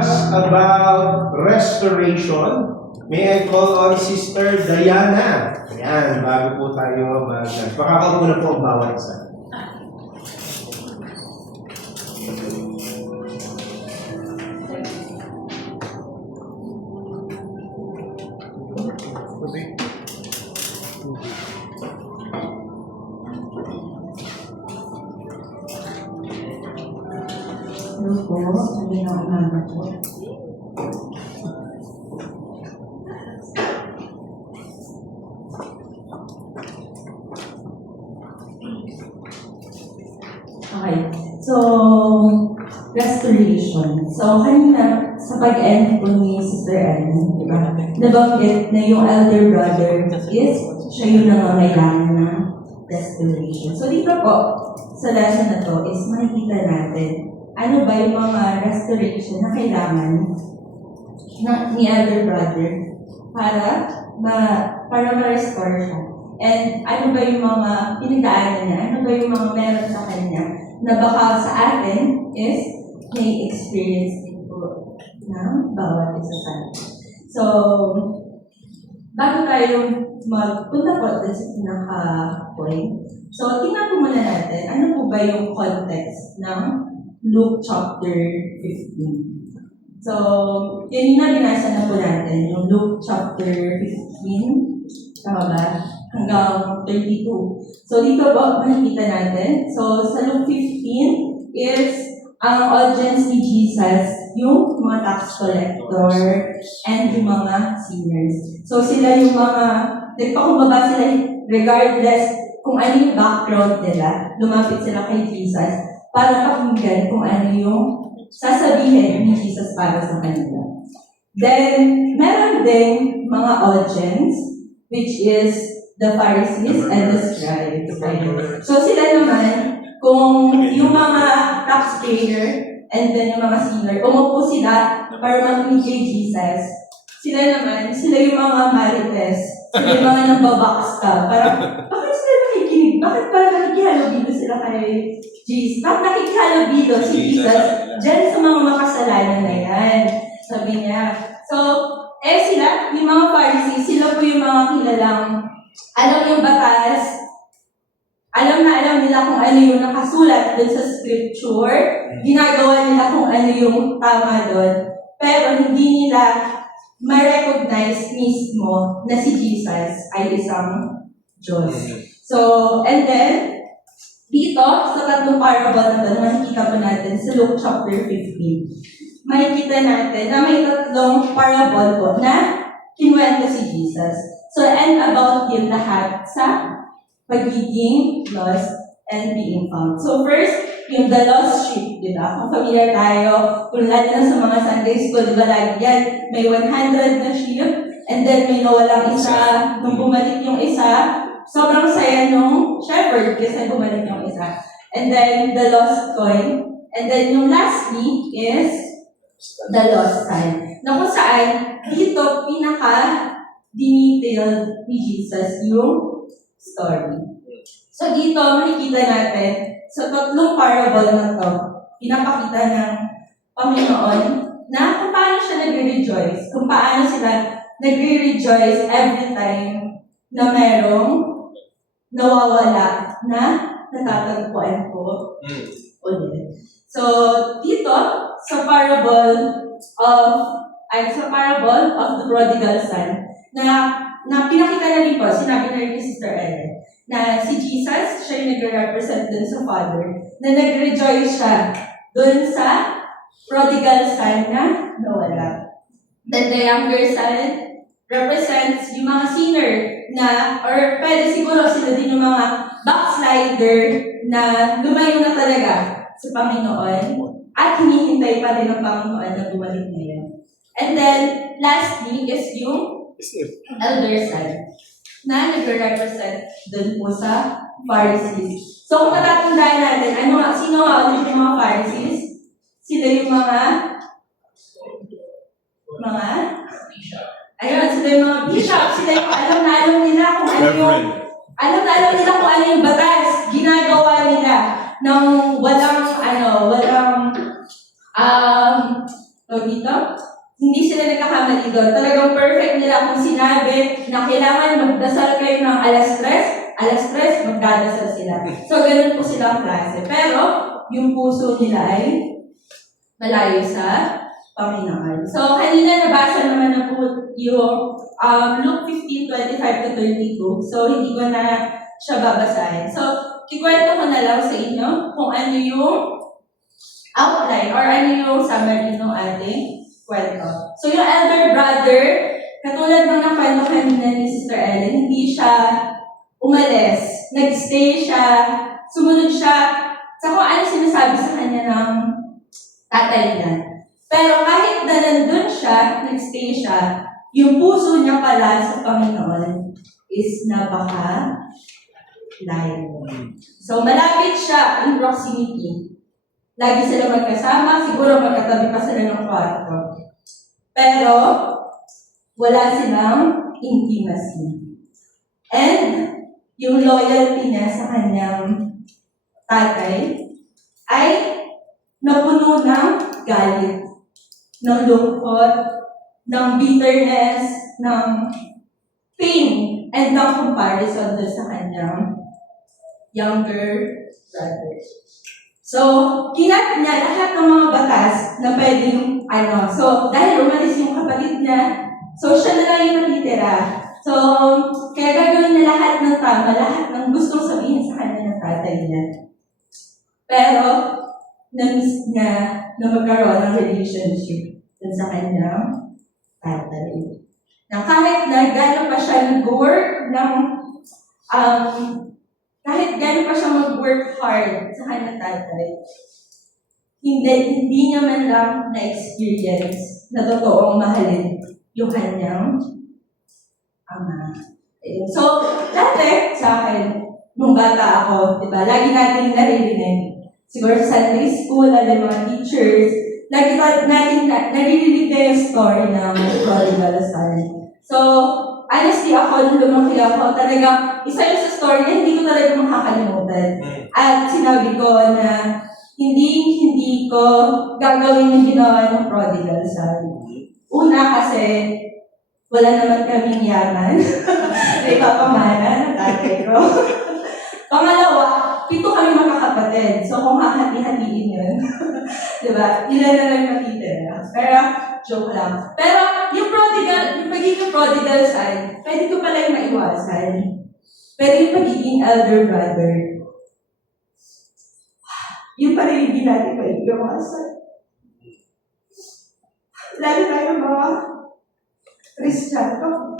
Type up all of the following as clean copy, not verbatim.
discuss about restoration. May I call on Sister Diana? Ayan, bago po tayo makakaupo na po ang bawat isa. Hello po, sabi ng umaga po. Okay, so restoration. So kanina sa pag-end po ni Sister Anne, di ba? Nabanggit na yung elder brother is siya yung nangangailangan ng restoration. So dito po, sa lesson na to is makikita natin ano ba yung mga restoration na kailangan ni elder brother para ma-restore siya. And ano ba yung mga pinagdaanan niya, ano ba yung mga meron sa kanya na baka sa atin is may experience din po ng bawat isa sa atin. So, bago tayo magpunta po sa pinaka-point, so tingnan po muna natin, ano po ba yung context ng Luke chapter 15. So, yun na binasa na po natin, yung Luke chapter 15, tama ba? Hanggang 32. So, dito po, makikita natin. So, sa Luke 15 is ang audience ni Jesus, yung mga tax collector and yung mga sinners. So, sila yung mga, nagpakumbaba sila regardless kung ano yung background nila, lumapit sila kay Jesus para pakinggan kung ano yung sasabihin ni Jesus para sa kanila. Then, meron din mga audience, which is the Pharisees and the scribes. So sila naman, kung yung mga taxpayer and then yung mga sinner, umupo sila para makinig kay Jesus, sila naman, sila yung mga marites, sila yung mga nambabaksta. Parang, bakit sila nakikinig? Bakit parang nakikihalubilo sila kay Jesus? Bakit nakikihalubilo si Jesus dyan sa mga makasalanan na yan? Sabi niya. So, sila, yung mga Pharisees, sila po yung mga kilalang alam yung batas, alam na alam nila kung ano yung nakasulat dun sa scripture, ginagawa nila kung ano yung tama dun, pero hindi nila ma-recognize mismo na si Jesus ay isang Diyos. So, and then, dito, sa tatlong parable na ito, makikita po natin sa Luke chapter 15, makikita natin na may tatlong parable po na kinuwento si Jesus. So, and about yun lahat sa pagiging lost and being found. So, first, yung the lost sheep, di ba? Kung familiar tayo, kung lalo na sa mga Sunday school, di ba lagi yan, may 100 na sheep, and then may nawalang isa, nung bumalik yung isa, sobrang saya nung shepherd kasi bumalik yung isa. And then, the lost coin, and then yung lastly is the lost sign. Na kung saan, dito, dinetailed ni Jesus yung story. So dito, makikita natin, sa tatlong parable na to, pinapakita ng Panginoon na kung paano siya nagre-rejoice, kung paano sila nagre-rejoice every time na merong nawawala na natatagpuan po ulit. So dito, sa parable of the prodigal son, na pinakita na rin po, sinabi na rin ni Sister Ellen, na si Jesus, siya yung nag-represent dun sa Father, na nag-rejoice siya dun sa prodigal son na nawala. Then the younger son represents yung mga sinner na, or pwede siguro sila din yung mga backslider na lumayo na talaga sa Panginoon at hinihintay pa rin ng Panginoon na bumalik ngayon. And then, lastly is yung elder son na nag-represent dun po sa Pharisees. So, kung matatandaan natin, sino nga ulit yung mga Pharisees? Sila yung mga ayun, sila yung mga bishop, sila yung alam na alam nila kung ano yung batas, ginagawa nila ng walang tawag dito, hindi sila nagkakamali doon. Talagang perfect nila kung sinabi na kailangan magdasal kayo ng alas 3, magdadasal sila. So, ganun po sila ang klase. Pero, yung puso nila ay malayo sa Panginoon. So, kanina nabasa naman na po yung Luke 15:25 to 32. So, hindi ko na siya babasahin. So, kikwento ko na lang sa inyo kung ano yung outline or ano yung summary ng ating kwento. So, yung elder brother, katulad ng nakwento kanina ni Sister Ellen, hindi siya umalis. Nag-stay siya, sumunod siya sa kung ano sinasabi sa kanya ng tatay niya. Pero kahit na nandun siya, nag-stay siya, yung puso niya pala sa Panginoon is napaka-layo. So, malapit siya in proximity. Lagi sila magkasama, siguro magkatabi pa sila ng kwarto. Pero, wala silang intimacy. And, yung loyalty niya sa kanyang tatay ay napuno ng galit, ng lungkot, ng bitterness, ng pain, and ng comparison doon sa kanyang younger brother. So, kinat niya lahat ng mga batas na pwedeng, so, dahil umalis yung kapatid niya, so siya na lang yung natitira. So, kaya gagawin niya lahat ng tama, lahat ng gustong sabihin sa kanya ng tatay niya. Pero, na-miss niya na magkaroon ng relationship dun sa kanyang tatay. Na kahit na gano'n pa siya nag-work ng, kahit gano'n pa siya mag-work hard sa kanyang tatay, hindi niya man lang na-experience na totoong mahalin yung kanyang ama. So, dati sa akin, nung bata ako, di ba, lagi natin naririnig. Siguro sa Sunday school, alam mga teachers, lagi natin naririnig na yung story ng prodigal son. So, honestly ako, nung lumaki ako, talagang isa yung sa story na hindi ko talaga makakalimutan. At sinabi ko na hindi ko gagawin yung ginawa ng prodigal son. Una kasi, wala naman kaming yaman. May papamana ng tatay ko. Pangalawa, 7 kami magkakapatid. So, kung hahati-hatiin yun, diba? Ilan na lang matitira. Pero, joke lang. Pero, yung pagiging prodigal son, pwede ko pala yung maiwasan. Pero yung pagiging elder brother, yun pala yung hindi natin maiwasan. Lalo na yung mga Kristiyano.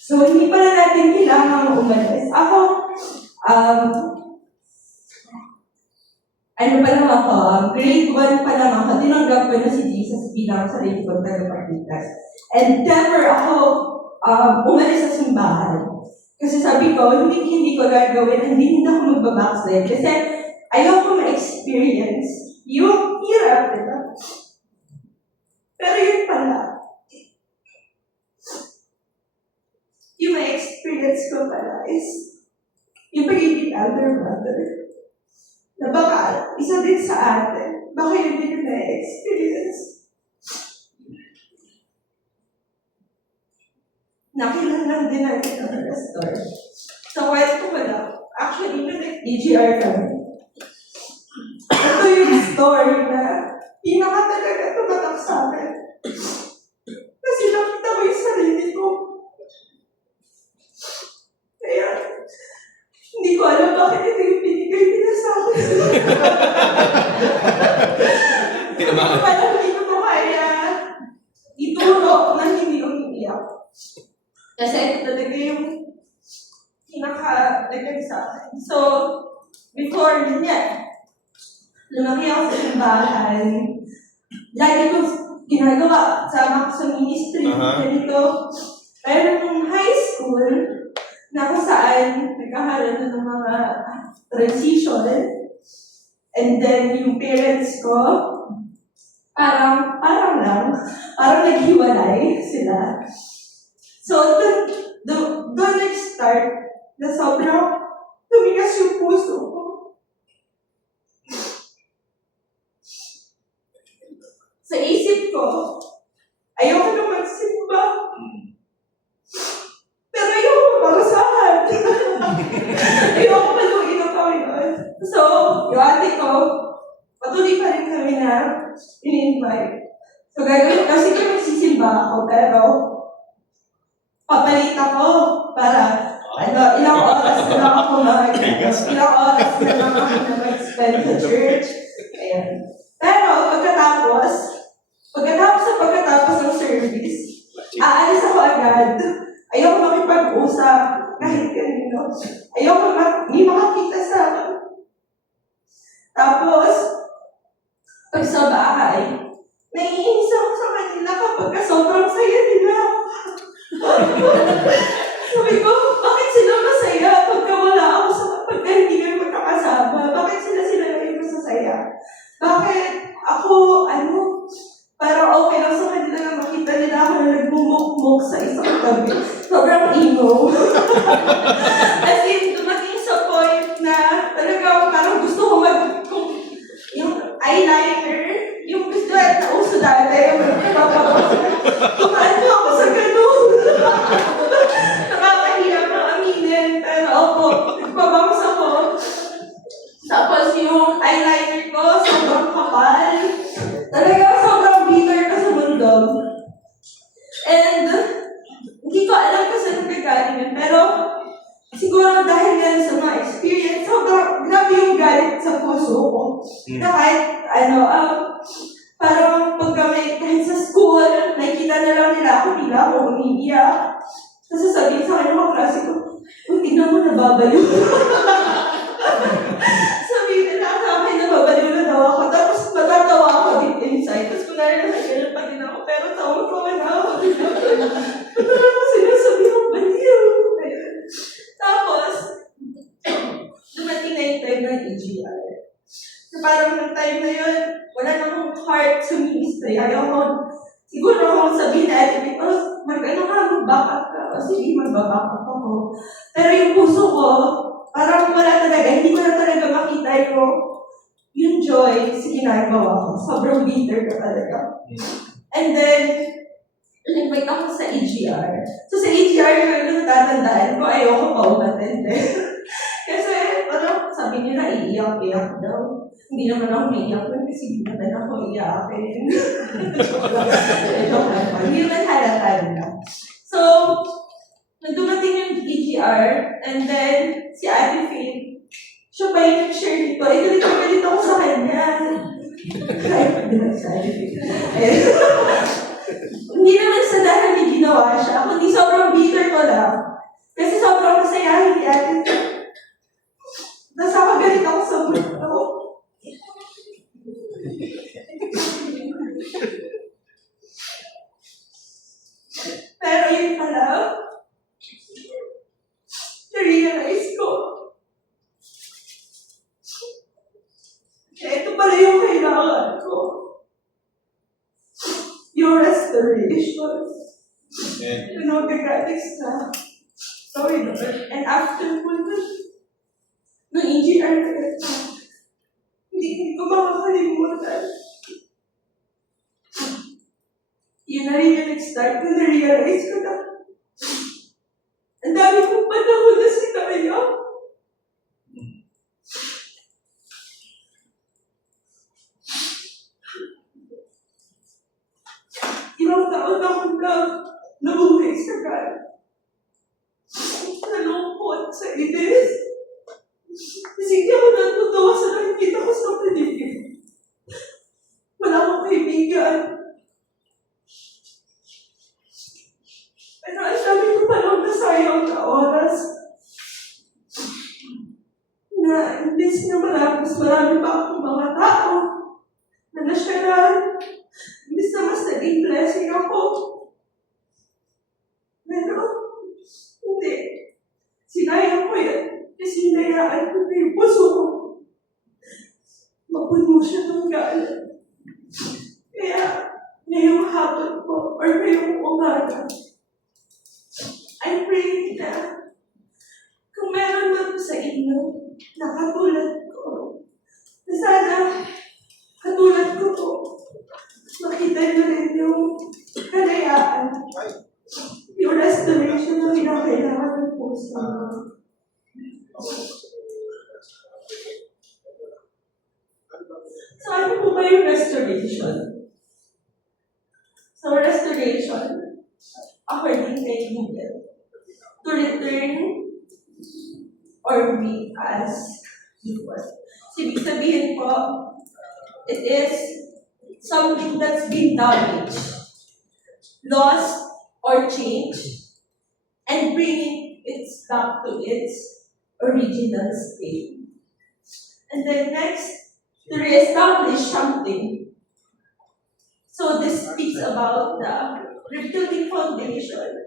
So, hindi pala natin kailangan umalis. Ako, grade 1 pa lang ako, tinanggap ko na si Jesus bilang sarili kong tagapagligtas. And never ako umalis sa simbahan. Kasi sabi ko, hindi ko gagawin, hindi ako magbabackslide. Kasi ayoko ma-experience yung hirap, diba? Pero yun pala, yung ma-experience ko pala is yung pagiging elder brother. Na baka, isa din sa atin, baka yun din yung na-experience. Nakilalang din natin ang pastor. Sa kwento ko lang, actually, nung nag-EGR kami, ito yung story na pinaka-talaga tumatak sa akin. Kasi nakita ko yung sarili ko. Kaya, hindi ko alam bakit ito yung binigay nila sa akin. Parang hindi ko kaya ituro na hindi umiiyak. Kasi ito talaga yung pinaka-dagdag sa akin. So, before niya, lumaki ako sa simbahan. Lagi ko ginagawa, sama ko sa ministry, ganito. Pero nung high school, na kung saan nagkakaroon ng mga transition, and then yung parents ko, parang naghiwalay sila. So, doon nag-start na sobrang tumigas yung puso ko. Sa isip ko, ayoko na magsimba. Pero ayoko maparusahan. Ayoko maluin ng Panginoon. So, yung ate ko, patuloy pa rin kami na in-invite. So, gagawin kasi kung magsisimba ako, pero papalit ako para ilang oras na lang ako ilang oras na lang ako na mag-spend sa church. Ayan. Pero pagkatapos ng service, aalis ako agad. Ayoko makipag-usap kahit kanino. Ayoko may makakita sa akin. Tapos, pag sa bahay, naiinis ako sa kanila kapag sobrang saya nila. Sabi ko, bakit sila masaya pagka wala ako pagka hindi kami magkakasama? Bakit sila naging masasaya? Bakit ako, parang okay lang sa kanila na makita nila ako na nagmumukmuk sa isang tabi. Sobrang emo. As in, dumating sa point na talaga parang gusto ko yung eyeliner, yung gusto at nauso dati, yung tumaan mo ako sa ganun. Nakakahirap na aminin, pero opo, nagpabangs ako. Tapos yung eyeliner ko, sobrang kapal. Talaga sobrang bitter ka sa mundo. And, hindi ko alam kung saan nagagaling yun, pero siguro dahil yan sa mga experience, sobrang grabe yung galit sa puso ko. Na kahit, parang pag kami, kahit sa school, nakikita na lang nila ako, hindi ako umiiyak. Tapos sasabihin sa kanya mga klase ko, tingnan mo, nababaliw. Sabihin nila sa akin, nababaliw na daw ako. Tapos matatawa ako deep inside. Tapos kunwari na ganyan pa din ako, pero tawa-tawa na ako. Pero ako sinasabi ng baliw. Tapos, dumating na yung time ng EGR. So parang ng time na yun, wala namang heart sa ministry. Ayaw ko, siguro ako sabihin na ito, because mag-back up ka. Kasi hindi mag-back up ako. Pero yung puso ko, parang wala talaga, hindi ko na talaga makita yung joy sa ginagawa ko. Sobrang bitter ko talaga. And then, nag-invite ako sa EGR. So sa EGR, yung natatandaan ko, ayoko pa umatende. Kasi parang sabi nila, iiyak-iyak daw. Hindi naman ako iiyak kasi hindi naman ako iiyakin. Hindi naman halata nila. So, nung dumating yung EGR, and then si Ate Faith, siya pa yung nag-share nito. Galit ako sa kanya. Hindi naman sa dahil may ginawa siya, kundi sobrang bitter ko lang. Kasi sobrang masayahin ni Ate Faith. Galit ako sa mundo. Pero yun pala, na-realize ko, ito pala yung kailangan ko. Yung restoration. Magagalis na. Sorry, Lord. And after po nung EGR ko, hindi ko makakalimutan. Yun na rin yung nag-start na na-realize ko na ang dami kong panahon na sinaya. Ilang taon ako na nabuhay sa God. Nalungkot sa inis. Kasi hindi ako natutuwa sa nakikita ko sa paligid. Wala akong kaibigan. Pero ang sabi ko palang nasayang na oras na imbis na marami pa akong mga tao na nasyaran, imbis na mas naging blessing ako. Pero, hindi. Sinayang ko yan. Kasi hinayaan ko na yung puso ko. Mapuno siya ng galit. Kaya, ngayong hapon ko, or ngayong umaga, Pilipino na katulad ko. Na sana, katulad ko po, makita niyo rin yung kalayaan, yung restoration na kinakailangan ng puso. So ano po ba yung restoration? So restoration, according kay Google, to return or make as equal. So ibig sabihin po, it is something that's been damaged, lost, or changed, and bringing it back to its original state. And then next, to reestablish something. So this speaks about the rebuilding foundation,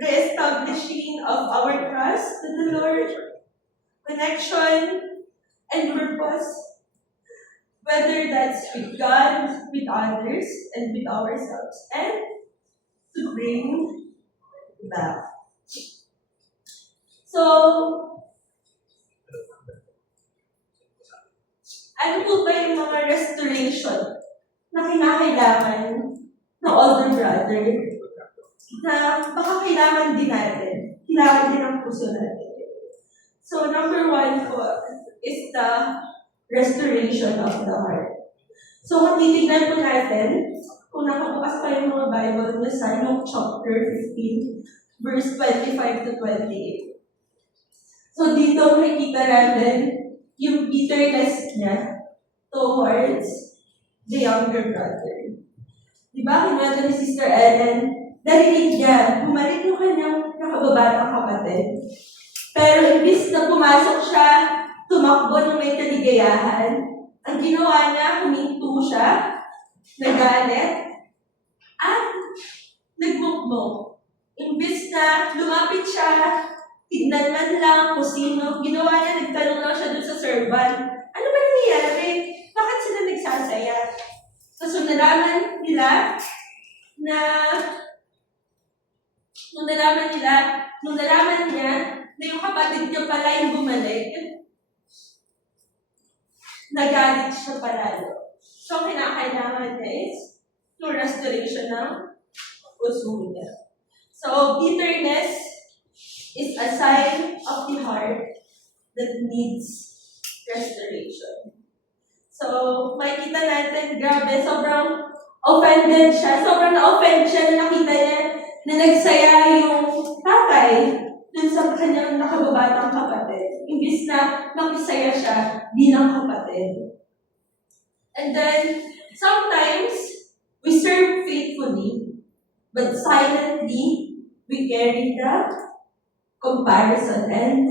reestablishing of our trust to the Lord, connection, and purpose, whether that's with God, with others, and with ourselves, and to bring back. So, ano po ba yung mga restoration na kinakailangan ng older brother na baka kailangan din natin, kailangan din ang puso natin? So, number one po is the restoration of the heart. So, kung titignan po natin, kung nakabukas pa yung mga Bible na sa Luke chapter 15, verse 25 to 28. So, dito makikita natin yung bitterness niya towards the younger brother. Diba, kinuwento ni Sister Ellen, narinig niya, bumalik yung kanyang nakababatang kapatid. Pero imbis na pumasok siya, tumakbo ng may kaligayahan, ang ginawa niya, huminto siya, nagalit, at nagmukmok. Imbis na lumapit siya, tignan man lang kung sino, ginawa niya, nagtanong lang siya dun sa servant, ano ba nangyayari? Bakit sila nagsasaya? So, nalaman nila na, nung nalaman niya na yung kapatid niya pala yung bumalik, nagalit siya palalo. So, kinakailangan niya is yung restoration ng puso niya. So, bitterness is a sign of the heart that needs restoration. So, makikita natin, grabe, sobrang offended siya. Sobrang na-offend siya na nakita niya na nagsaya yung tatay dun sa kanyang nakababatang kapatid. Imbis na makisaya siya bilang kapatid. And then, sometimes, we serve faithfully, but silently, we carry the comparison and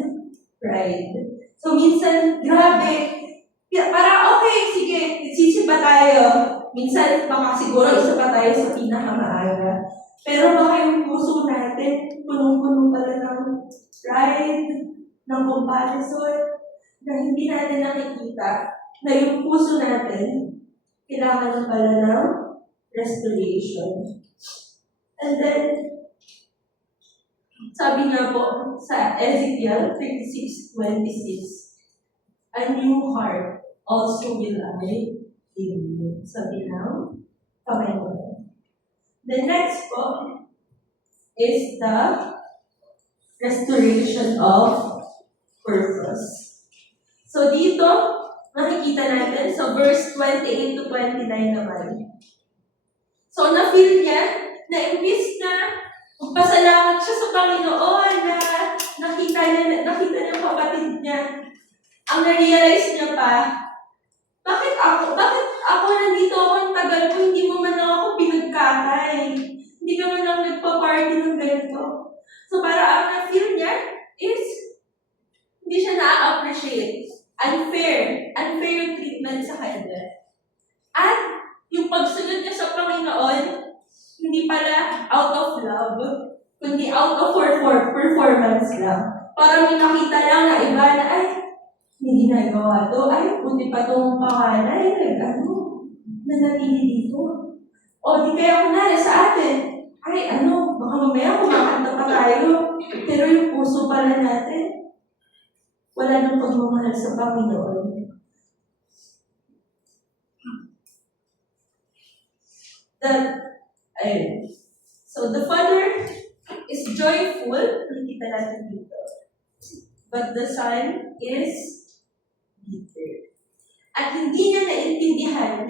pride. So, minsan, grabe, para okay, sige, sisipa tayo. Minsan, baka siguro isa pa tayo sa pinakamaaga. Pero baka yung puso natin, punong-puno pala ng pride, ng comparison, na hindi natin nakikita na yung puso natin, kailangan na pala ng restoration. And then, sabi nga po sa Ezekiel 36:26, a new heart also will I give you. Sabi ng Panginoon. The next po is the restoration of purpose. So dito, makikita natin sa verse 28 to 29 naman. So na-feel niya na imbis na magpasalamat siya sa Panginoon na nakita niya yung kapatid niya, ang na-realize niya pa, bakit ako nandito ako ang tagal ko, hindi mo man lang ako pinagkatay. Hindi ka man lang nagpa-party ng ganito. So para ang na-feel niya is, hindi siya na-appreciate. Unfair yung treatment sa kanya. At yung pagsunod niya sa Panginoon, hindi pala out of love, kundi out of performance lang. Para may nakita lang na iba na, ay, hindi nagawa to, ay, buti pa itong panganay, nanatili dito. O, di kaya kunwari sa atin, ay, baka mamaya kumakanta pa tayo, pero yung puso pala natin, wala nang pagmamahal sa Panginoon. So the father is joyful, nakikita natin dito. But the son is bitter. At hindi niya naintindihan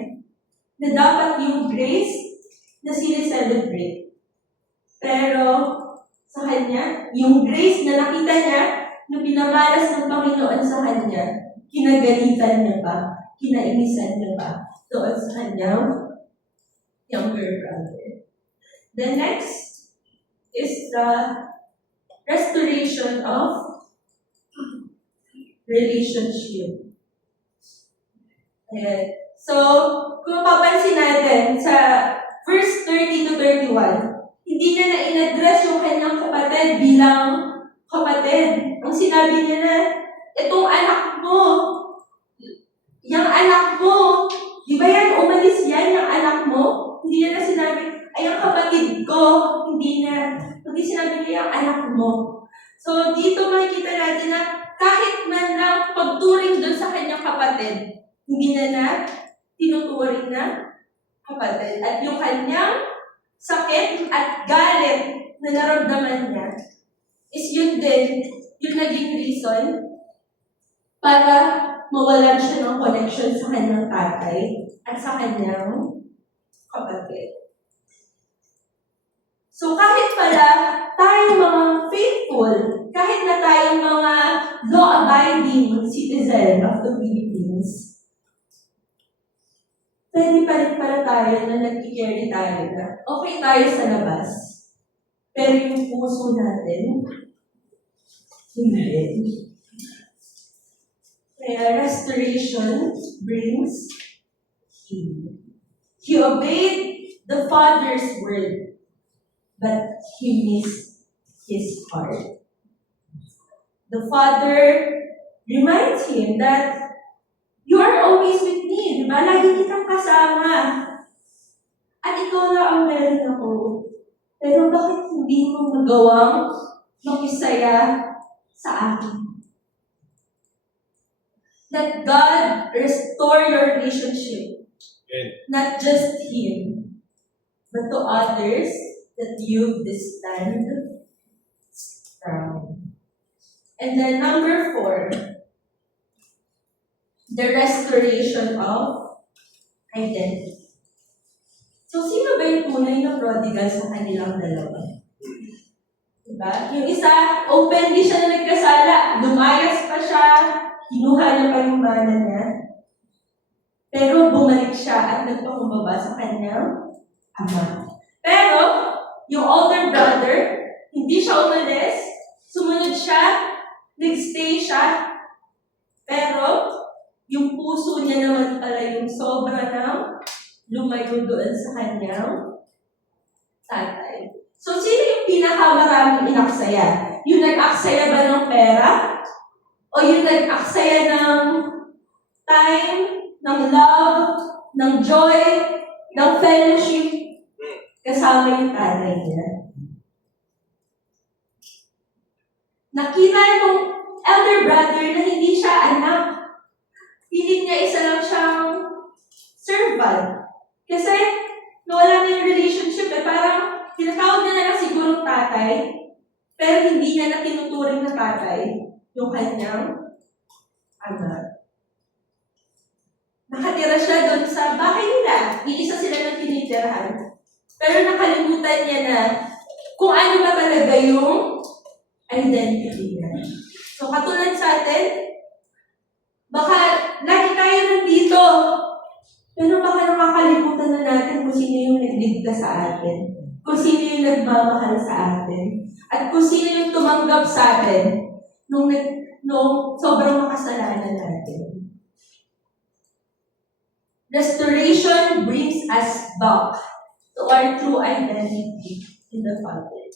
na dapat yung grace na sineselebrate. Pero sa kanya, yung grace na nakita niya, na pinamalas ng Panginoon sa kanya, kinagalitan niya pa, kinainisan niya pa doon sa kanyang younger brother. The next is the restoration of relationship. Ayan. So, kung mapapansin natin sa verse 30 to 31, hindi niya na in-address yung kanyang kapatid bilang kapatid. Ang sinabi niya na, itong anak mo, yung anak mo, di ba yan, umalis yan, yung anak mo? Hindi niya na sinabi, ay, ang kapatid ko, hindi sinabi niya yung anak mo. So, dito makikita natin na kahit man lang pagturing doon sa kanyang kapatid, hindi na tinuturing na kapatid. At yung kanyang sakit at galit na naramdaman niya is yun din, yung naging reason para mawalan siya ng connection sa kanyang tatay at sa kanyang kapatid. So kahit pala tayong mga faithful, kahit na tayong mga law-abiding citizen of the Philippines, pwede pa rin pala tayo na nag-carry tayo na okay tayo sa labas, pero yung puso natin, hindi. Kaya restoration brings healing. He obeyed the Father's word, but he missed his heart. The Father reminds him that you are always with me, di ba? Lagi kitang kasama. At ikaw na ang meron ako. Pero bakit hindi mo magawang makisaya sa akin? Let God restore your relationship. Not just Him, but to others that you stand strong. And then number 4, the restoration of identity. So, sino ba yung tunay na prodigal sa kanilang dalawa? Diba? Yung isa, openly siya na nagkasala, lumayas pa siya, kinuha niya pa yung mana niya, pero bumalik siya at nagpakumbaba sa kanyang ama. Pero, yung older brother, hindi siya umalis, sumunod siya, nagstay siya, pero, yung puso niya naman pala yung sobra ng lumayo doon sa kanyang tatay. So, sino yung pinakamaraming inaksaya? Yung nag-aksaya ba ng pera? O yung nag-aksaya ng time, ng love, ng joy, ng fellowship, kasama yung tatay niya? Nakita nung elder brother na hindi siya anak. Piling niya isa lang siyang servant. Kasi, nawala na yung relationship parang tinatawag niya na lang sigurong tatay, pero hindi niya na tinuturing na tatay yung kanyang anak. Nakatira siya doon sa bahay nila. Iisa sila ng tinitirahan. Pero nakalimutan niya na kung ano ba talaga yung identity niya. So, katulad sa atin, baka lagi tayo nandito, pero baka nakakalimutan na natin kung sino yung nagligtas sa atin, kung sino yung nagmamahal sa atin, at kung sino yung tumanggap sa atin nung sobrang makasalanan natin. Restoration brings us back to our true identity in the Father.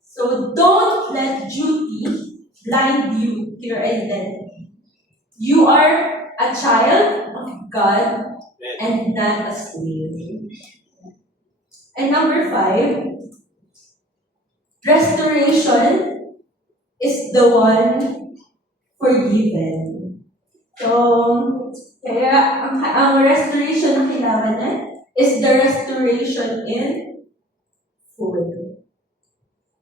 So don't let duty blind you to your identity. You are a child of God and not a slave. And number 5, restoration is the one forgiven. So, kaya ang restoration na kailangan niya is the restoration in full.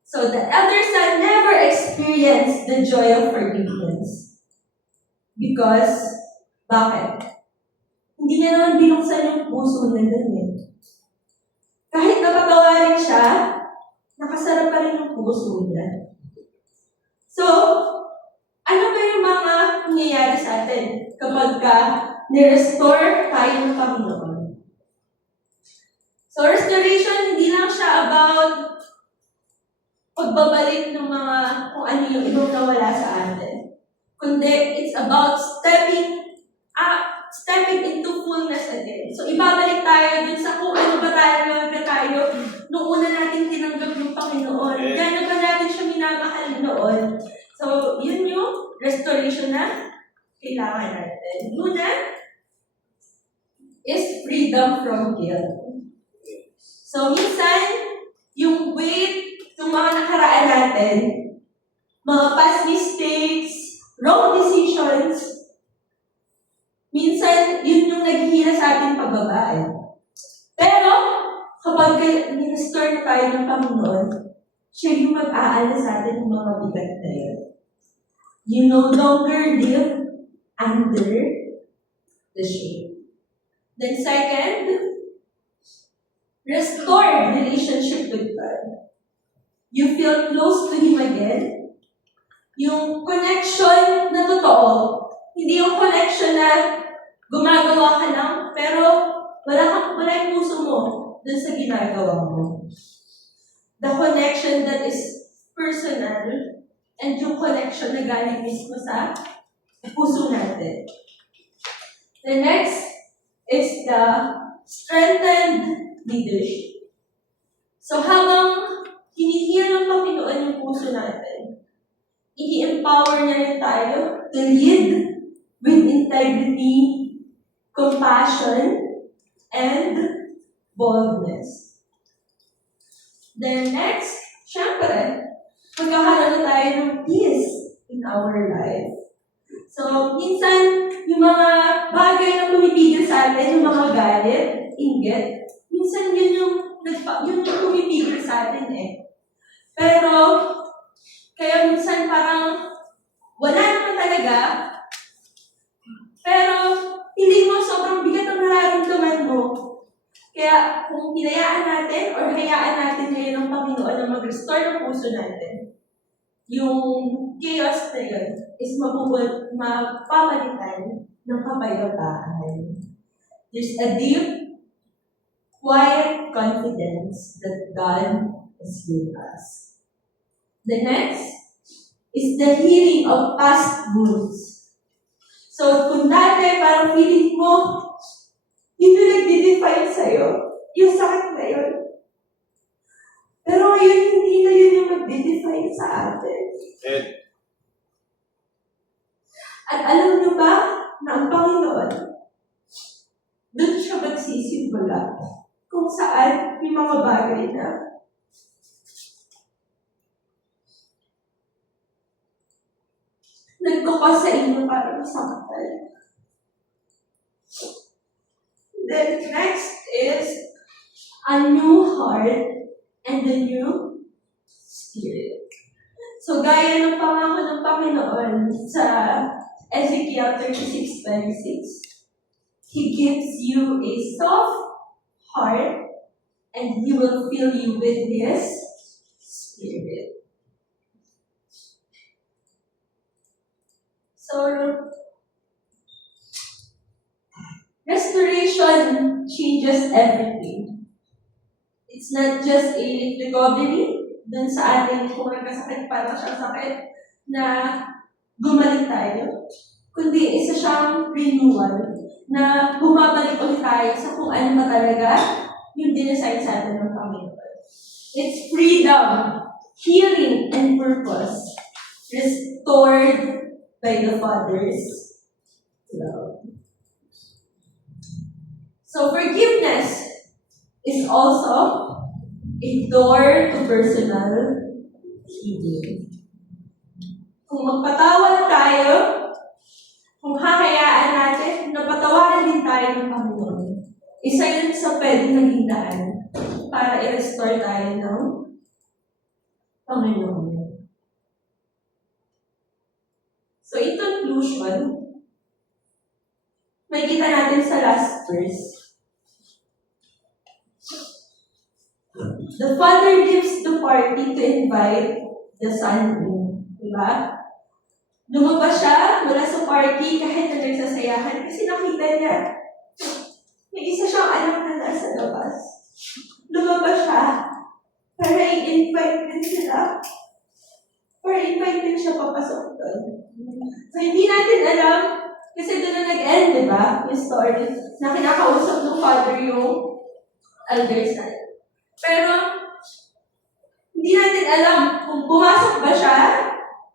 So the elder son never experienced the joy of forgiveness. Because, bakit? Hindi niya naman binuksan yung puso niya dun eh. Kahit napatawarin siya, nakasarap pa rin yung puso niya. So, ano ba yung mga nangyayari sa atin kapag ni-restore tayo ng Panginoon? So, restoration, hindi lang siya about pagbabalik ng mga kung ano yung ibang nawala sa atin. Kundi, it's about stepping into fullness again. So, ibabalik tayo dun sa kung ano ba tayo nung una natin tinanggap yung Panginoon. Gano'n ba natin siya minamahal noon? So, yun yung restoration na kailangan natin. Una is freedom from guilt. So, minsan, yung weight ng mga nakaraan natin, mga past mistakes, wrong decisions, minsan, yun yung naghihila sa ating pababa. Pero, kapag ni-restore na tayo ng Panginoon, siya yung mag-aala sa atin ng mga bigat na yun. You no longer live under the shame. Then second, restored relationship with God. You feel close to Him again. Yung connection na totoo. Hindi yung connection na gumagawa ka lang, pero wala yung puso mo dun sa ginagawa mo. The connection that is personal and yung connection na galing mismo sa puso natin. The next is the strengthened leadership. So habang hinihil ng Panginoon yung puso natin, i-empower niya rin tayo to lead with integrity, compassion, and boldness. Then next, syempre, magkakaroon na tayo ng peace in our life. So, minsan, yung mga bagay na pumipigil sa atin, yung mga galit, inggit, minsan yun yung pumipigil sa atin eh. Pero, kaya minsan parang wala naman talaga, pero hindi mo sobrang bigat ang nararamdaman mo. Kaya kung hinayaan natin or hayaan natin ngayon ng Panginoon na mag-restore ng puso natin, yung chaos na yun is mapapalitan ng kapayapaan. There's a deep, quiet confidence that God is with us. The next is the healing of past wounds. So, kung dati parang feeling mo, yun yung nagde-define sa'yo, yung sakit na yun. Pero ngayon, hindi na yun yung magde-define sa atin. At alam nyo ba na ang Panginoon, doon siya magsisimula kung saan yung mga bagay na nagkakos sa inyo para masaktan. Then next is a new heart and a new spirit. So gaya ng pangako ng Panginoon sa Ezekiel 36:26, He gives you a soft heart and He will fill you with His Spirit. So, restoration changes everything. It's not just a recovery dun sa ating kung nagkasakit para siyang sakit na gumaling tayo, kundi isa siyang renewal na bumabalik ulit tayo sa kung ano ba talaga yung dinesign sa atin ng Panginoon. It's freedom, healing, and purpose restored by the Father's love. So forgiveness is also a door to personal healing. Kung magpatawad tayo, kung hahayaan natin, napatawaran din tayo ng Panginoon. Isa yun sa pwedeng naging daan para i-restore tayo ng Panginoon. So, in conclusion, may kita natin sa last verse. The father gives the party to invite the son in. Diba? Lumabas siya mula sa party kahit na nagsasayahan kasi nakita niya may isa siyang anak na nasa labas. Lumabas siya para i-invite din sila. Para invite din siya papasok doon. So, hindi natin alam kasi doon na nag-end, di ba? Yung story na kinakausap ng father yung elder son. Pero, hindi natin alam kung pumasok ba siya,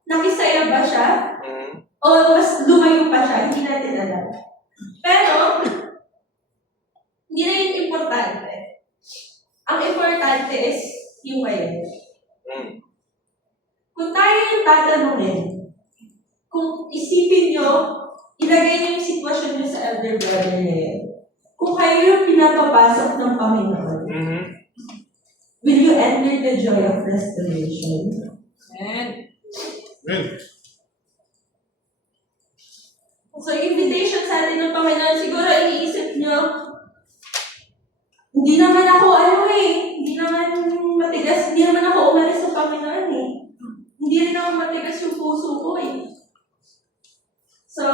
nakisaya ba siya, o mas lumayo pa siya, hindi natin alam. Pero, hindi na yung importante. Ang importante is yung ngayon. Kung tayo yung tatanungin, kung isipin nyo, ilagay nyo yung sitwasyon nyo sa elder brother ngayon. Kung kayo yung pinapapasok ng Panginoon, will you enter the joy of restoration? Amen. So, invitation sa atin ng Panginoon, siguro iniisip nyo, hindi naman ako hindi naman matigas, hindi naman ako umalis sa Panginoon Hindi rin naman matigas yung puso ko So,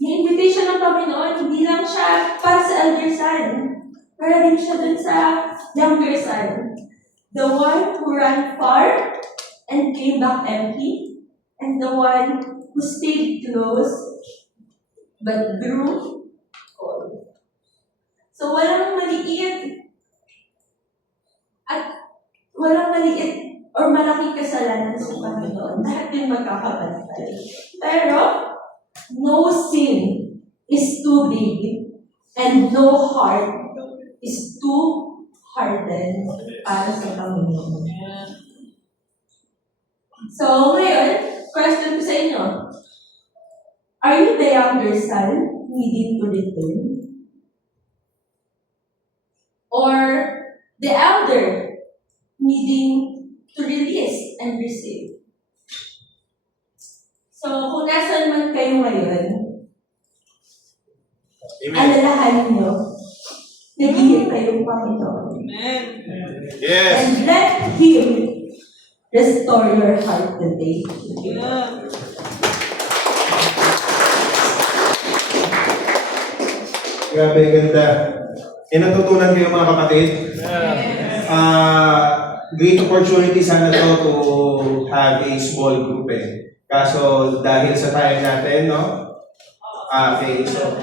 yung invitation ng Panginoon, hindi lang siya para sa elder son, para din siya dun sa younger son. The one who ran far and came back empty, and the one who stayed close but grew cold. So, walang maliit or malaking kasalanan sa Panginoon. Lahat din magkakapantay. Pero, no sin is too big and no heart is too hardened para sa Panginoon. So, ngayon, question ko sa inyo. Are you the younger son needing to return? Or the elder needing to release and receive? So, kung nasan man kayo ngayon, alalahanin nyo, naghihintay yung Panginoon. Amen. Yes. And let Him restore your heart today. Yeah. Grabe, ganda. Natutunan kayo mga kapatid. Great opportunity sana to have a small group Kaso dahil sa time natin, no? Okay, so